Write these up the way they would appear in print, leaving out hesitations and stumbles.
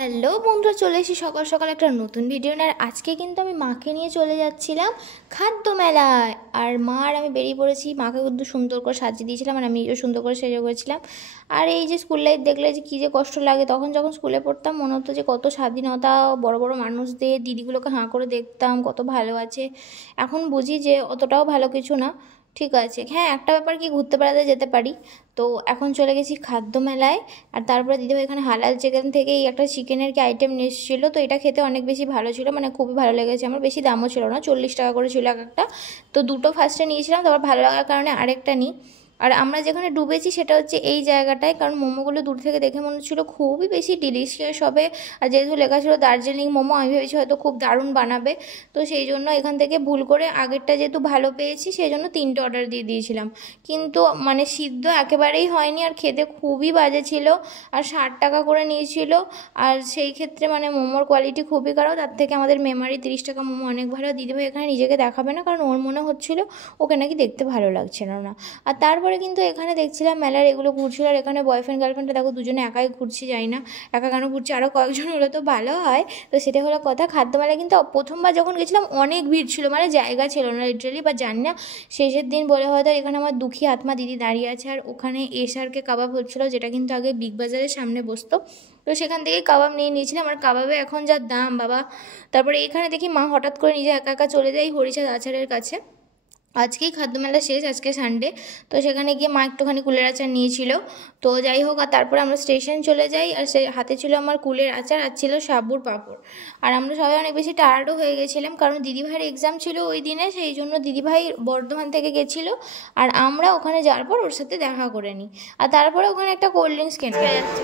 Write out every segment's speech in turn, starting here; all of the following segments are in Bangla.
হ্যালো বন্ধুরা, চলে এসেছি সকাল সকাল একটা নতুন ভিডিও নিয়ে। আর আজকে কিন্তু আমি মাকে নিয়ে চলে যাচ্ছিলাম খাদ্য মেলায়। আর মা আর আমি বেরিয়ে পড়েছি। মাকে কিন্তু সুন্দর করে সাজিয়ে দিয়েছিলাম আর আমি নিজেও সুন্দর করে সেজে করেছিলাম। আর এই যে স্কুল লাইফ দেখলে যে কী যে কষ্ট লাগে, তখন যখন স্কুলে পড়তাম মনে হতো যে কত স্বাধীনতা, বড় বড় মানুষদের দিদিগুলোকে হাঁ করে দেখতাম, কত ভালো আছে। এখন বুঝি যে অতটাও ভালো কিছু না। ঠিক আছে, হ্যাঁ একটা ব্যাপার কি, ঘুরতে বেড়াতে যেতে পারি। তো এখন চলে গেছি খাদ্য মেলায়। আর তারপরে দিদিভাই এখানে হালাল চিকেন থেকে এই একটা চিকেনের কি আইটেম নিয়ে এসেছিলো। তো এটা খেতে অনেক বেশি ভালো ছিল, মানে খুবই ভালো লেগেছে আমার। বেশি দামও ছিল না, 40 টাকা করে ছিল এক একটা। তো দুটো ফার্স্টে নিয়েছিলাম, তারপর ভালো লাগার কারণে আরেকটা নিই। আর আমরা যেখানে ডুবেছি সেটা হচ্ছে এই জায়গাটায়, কারণ মোমোগুলো দূর থেকে দেখে মনে হচ্ছিলো খুবই বেশি ডিলিশিয়াস হবে। আর যেহেতু লেখা ছিল দার্জিলিং মোমো, আমি ভেবেছি হয়তো খুব দারুণ বানাবে। তো সেই জন্য এখান থেকে ভুল করে আগেরটা যেহেতু ভালো পেয়েছি সেই জন্য 3টে অর্ডার দিয়ে দিয়েছিলাম। কিন্তু মানে সিদ্ধ একেবারেই হয়নি আর খেতে খুবই বাজে ছিল। আর 60 টাকা করে নিয়েছিল। আর সেই ক্ষেত্রে মানে মোমোর কোয়ালিটি খুবই খারাপ। তার থেকে আমাদের মেমারি 30 টাকা মোমো অনেক ভালো। দিদিভাই এখানে নিজেকে দেখাবে না, কারণ ওর মনে হচ্ছিলো ওকে নাকি দেখতে ভালো লাগছিল না। আর তারপরে কিন্তু এখানে দেখছিলাম মেলার এগুলো ঘুরছিল। আর এখানে বয়ফ্রেন্ড গার্লফ্রেন্ডটা দেখো দুজনে একাই ঘুরছি, যাই না একা কেন ঘুরছি, আরও কয়েকজন হলে তো ভালো হয়। তো সেটা হলো কথা। খাদ্য মেলায় কিন্তু প্রথমবার যখন গেছিলাম অনেক ভিড় ছিল, মানে জায়গা ছিল না লিটারালি। বা জানি না শেষের দিন বলে হয়তো এখানে আমার দুঃখী আত্মা দিদি দাঁড়িয়ে আছে। আর ওখানে এসআরকে কাবাব হচ্ছিলো, যেটা কিন্তু আগে বিগ বাজারের সামনে বসতো। তো সেখান থেকেই কাবাব নিয়ে নিয়েছিলাম। আর কাবাবে এখন যা দাম বাবা। তারপরে এখানে দেখি মা হঠাৎ করে নিজে একা একা চলে যায় হরিচাঁদ আচারের কাছে। আজকেই খাদ্যমেলা শেষ, আজকে সানডে। তো সেখানে গিয়ে মা একটুখানি কুলের আচার নিয়েছিল। তো যাই হোক, আর তারপরে আমরা স্টেশন চলে যাই। আর সে হাতে ছিল আমার কুলের আচার আর ছিল সাবুর পাঁপড়। আর আমরা সবাই অনেক বেশি টায়ার্ডও হয়ে গেছিলাম, কারণ দিদিভাইয়ের এক্সাম ছিল ওই দিনে, সেই জন্য দিদিভাই বর্ধমান থেকে গেছিলো। আর আমরা ওখানে যাওয়ার পর ওর সাথে দেখা করে নিই। আর তারপরে ওখানে একটা কোল্ড ড্রিঙ্কস কিনে যাচ্ছে।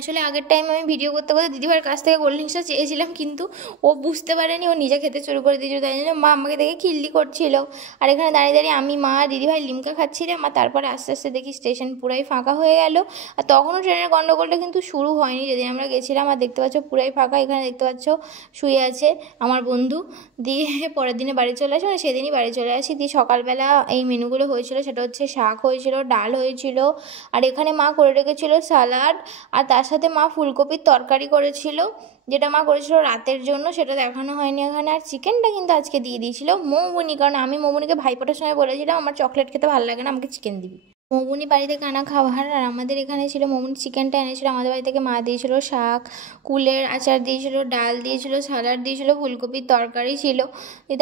আসলে আগের টাইম আমি ভিডিও করতে করতে দিদিভাইয়ের কাছ থেকে কোল্ড ড্রিঙ্কসটা চেয়েছিলাম, কিন্তু ও বুঝতে পারেনি, ও নিজে খেতে শুরু করে দিয়েছিল। তাই জন্য মা আমাকে দেখে খিল্লি করছিল। আর এখানে দাঁড়িয়ে দাঁড়িয়ে আমি, মা, দিদিভাই লিমকা খাচ্ছিলাম। আর তারপরে আস্তে আস্তে দেখি স্টেশন পুরাই ফাঁকা হয়ে গেল। আর তখনও ট্রেনের গন্ডগোলটা কিন্তু শুরু হয়নি যেদিন আমরা গেছিলাম। আর দেখতে পাচ্ছ পুরাই ফাঁকা। এখানে দেখতে পাচ্ছ শুয়ে আছে আমার বন্ধু। দিয়ে পরের দিনে বাড়ি চলে আসে, মানে সেদিনই বাড়ি চলে আসি। দিয়ে সকালবেলা এই মেনুগুলো হয়েছিল, সেটা হচ্ছে শাক হয়েছিল, ডাল হয়েছিল, আর এখানে মা করে রেখেছিল সালাড। আর তার সাথে মা ফুলকপির তরকারি করেছিল, যেটা মা করেছিল রাতের জন্য, সেটা দেখানো হয়নি এখানে। আর চিকেনটা কিন্তু আজকে দিয়ে দিয়েছিল মৌবনি, কারণ আমি মৌবনিকে ভাইফোঁটার সময় বলেছিলাম আমার চকলেট খেতে ভালো লাগে না, আমাকে চিকেন দিবি। মৌবনি বাড়ি থেকে আনা খাবার। আর আমাদের এখানে ছিল মৌবনি চিকেনটা এনেছিল আমাদের বাড়ি থেকে। মা দিয়েছিল শাক, কুলের আচার দিয়েছিল, ডাল দিয়েছিল, সালাড দিয়েছিল, ফুলকপির তরকারি ছিল।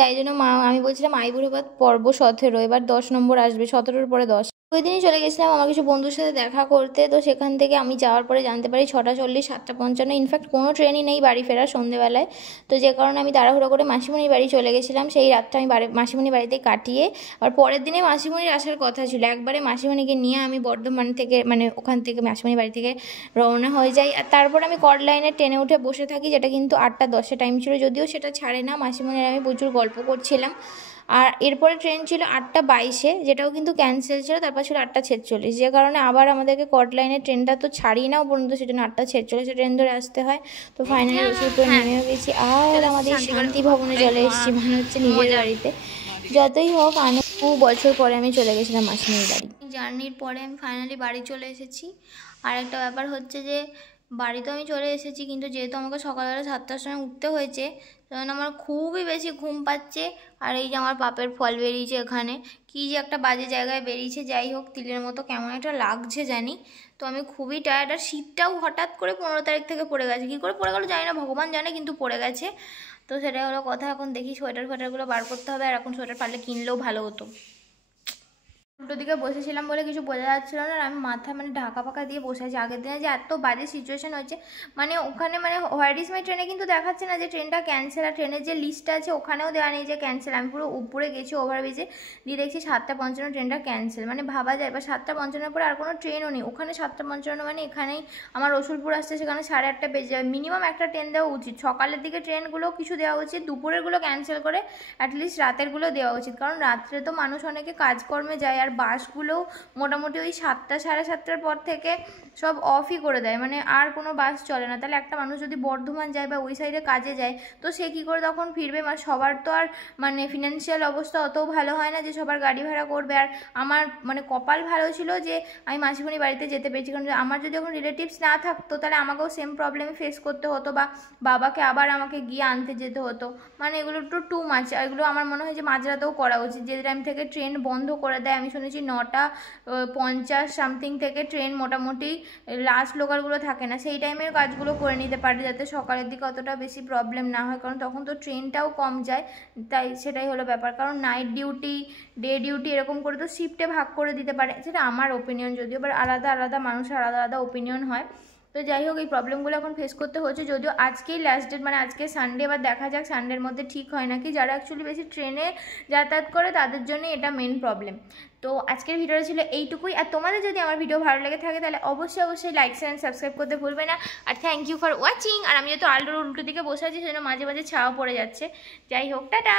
তাই জন্য মা, আমি বলছিলাম আইবুড়ো ভাত পর্ব 17, এবার 10 নম্বর আসবে, 17-র পরে 10। ওই দিনই চলে গেছিলাম আমার কিছু বন্ধুর সাথে দেখা করতে। তো সেখান থেকে আমি যাওয়ার পরে জানতে পারি 6টা 40, 7টা 55, ইনফ্যাক্ট কোনো ট্রেনই নেই বাড়ি ফেরার সন্ধেবেলায়। তো যে কারণে আমি তাড়াহুড়ো করে মাসিমণির বাড়ি চলে গেছিলাম। সেই রাতটা আমি মাসিমণির বাড়িতে কাটিয়ে, আর পরের দিনে মাসিমণির আসার কথা ছিল। একবারে মাসিমণিকে নিয়ে আমি বর্ধমান থেকে, মানে ওখান থেকে মাসিমণির বাড়ি থেকে রওনা হয়ে যাই। আর তারপর আমি কর্ড লাইনের ট্রেনে উঠে বসে থাকি, যেটা কিন্তু 8টা 10-এ টাইম ছিল, যদিও সেটা ছাড়ে না। মাসিমণির আমি প্রচুর গল্প করছিলাম। আর এরপরে ট্রেন ছিল 8টা 22-এ, যেটাও কিন্তু ক্যান্সেল ছিল। তারপর ছিল 8টা 46, যে কারণে আবার আমাদেরকে কট লাইনের ট্রেনটা তো ছাড়িয়ে নাও পর্যন্ত, সেজন্য 8টা 46 ট্রেন ধরে আসতে হয়। তো ফাইনালি রসুলপুরে নেমেও গেছি। আর আমাদের শান্তি ভবনে চলে এসেছি, মনে হচ্ছে নিজের বাড়িতে। যতই হোক বহু বছর পরে আমি চলে গেছিলাম মাসিমণির বাড়ি। জার্নির পরে আমি ফাইনালি বাড়ি চলে এসেছি। আর একটা ব্যাপার হচ্ছে যে বাড়ি তো আমি চলে এসেছি, কিন্তু যেহেতু আমাকে সকালবেলা 7টার সময় উঠতে হয়েছে, তখন আমার খুবই বেশি ঘুম পাচ্ছে। আর এই যে আমার পাপের ফল বেরিয়েছে এখানে, কী যে একটা বাজে জায়গায় বেরিয়েছে। যাই হোক, তিলের মতো কেমন একটা লাগছে জানি। তো আমি খুবই টায়ার্ড। আর শীতটাও হঠাৎ করে 15 তারিখ থেকে পড়ে গেছে, কী করে পড়ে গেলো জানি না, ভগবান জানে, কিন্তু পড়ে গেছে। তো সেটাই হলো কথা। এখন দেখি সোয়েটার ফোয়েটারগুলো বার করতে হবে। আর এখন সোয়েটার পারলে কিনলেও ভালো হতো। উল্টো দিকে বসেছিলাম বলে কিছু বোঝা যাচ্ছিলো না। আর আমি মাথায় মানে ঢাকা ফাঁকা দিয়ে বসে আছি। আগের দিনে যে এত বাজে সিচুয়েশন হয়েছে, মানে ওখানে মানে হোয়াট ইজ মাই ট্রেনে কিন্তু দেখাচ্ছে না যে ট্রেনটা ক্যান্সেল। আর ট্রেনের যে লিস্টটা আছে ওখানেও দেওয়া নেই যে ক্যান্সেল। আমি পুরো উপরে গেছি ওভারব্রিজে, দিয়ে দেখছি 7টা 55 ট্রেনটা ক্যান্সেল। মানে ভাবা যায়, বা 7টা 55 পরে আর কোনো ট্রেনও নেই ওখানে। 7টা 55 মানে এখানেই আমার রসুলপুর আসছে, সেখানে 8:30 বেজে যাবে। মিনিমাম একটা ট্রেন দেওয়া উচিত, সকালের দিকে ট্রেনগুলো কিছু দেওয়া উচিত, দুপুরেরগুলো ক্যান্সেল করে অ্যাটলিস্ট রাতেরগুলো দেওয়া উচিত। কারণ রাত্রে তো মানুষ অনেকে কাজকর্মে যায়, আর আর বাসগুলোও মোটামুটি ওই 7টা সাড়ে 7টার পর থেকে সব অফই করে দেয়, মানে আর কোনো বাস চলে না। তাহলে একটা মানুষ যদি বর্ধমান যায় বা ওই সাইডে কাজে যায় তো সে কী করে তখন ফিরবে? মানে সবার তো আর মানে ফিনান্সিয়াল অবস্থা অতও ভালো হয় না যে সবার গাড়ি ভাড়া করবে। আর আমার মানে কপাল ভালো ছিল যে আমি মাসিমণি বাড়িতে যেতে পেরেছি, কারণ আমার যদি এখন রিলেটিভস না থাকতো তাহলে আমাকেও সেম প্রবলেম ফেস করতে হতো, বা বাবাকে আবার আমাকে গিয়ে আনতে যেতে হতো। মানে এগুলো একটু টু মাছ। এগুলো আমার মনে হয় যে মাঝরাতেও করা উচিত, যে টাইম থেকে ট্রেন বন্ধ করে দেয়। আমি শুনেছি 9:50 সামথিং থেকে ট্রেন মোটামুটি লাস্ট লোকালগুলো থাকে না, সেই টাইমের কাজগুলো করে নিতে পারে যাতে সকালের দিকে অতটা বেশি প্রবলেম না হয়, কারণ তখন তো ট্রেনটাও কম যায়। তাই সেটাই হলো ব্যাপার। কারণ নাইট ডিউটি, ডে ডিউটি এরকম করে তো শিফটে ভাগ করে দিতে পারে, সেটা আমার ওপিনিয়ন। যদিও এবার আলাদা আলাদা মানুষের আলাদা আলাদা ওপিনিয়ন হয়। তো যাই হোক, এই প্রবলেমগুলো এখন ফেস করতে হচ্ছে, যদিও আজকেই লাস্ট ডেট, মানে আজকে সানডে। এবার দেখা যাক সানডের মধ্যে ঠিক হয় নাকি। যারা অ্যাকচুয়ালি বেশি ট্রেনে যাতায়াত করে তাদের জন্য এটা মেন প্রবলেম। তো আজকের ভিডিওটা ছিল এইটুকুই। আর তোমাদের যদি আমার ভিডিও ভালো লেগে থাকে তাহলে অবশ্যই লাইক শেয়ার অ্যান্ড সাবস্ক্রাইব করতে ভুলবে না। আর থ্যাংক ইউ ফর ওয়াচিং। আর আমি যেহেতু আলটোর উল্টো দিকে বসে আছি সেজন্য মাঝে মাঝে ছাওয়া পড়ে যাচ্ছে। যাই হোক, টাটা।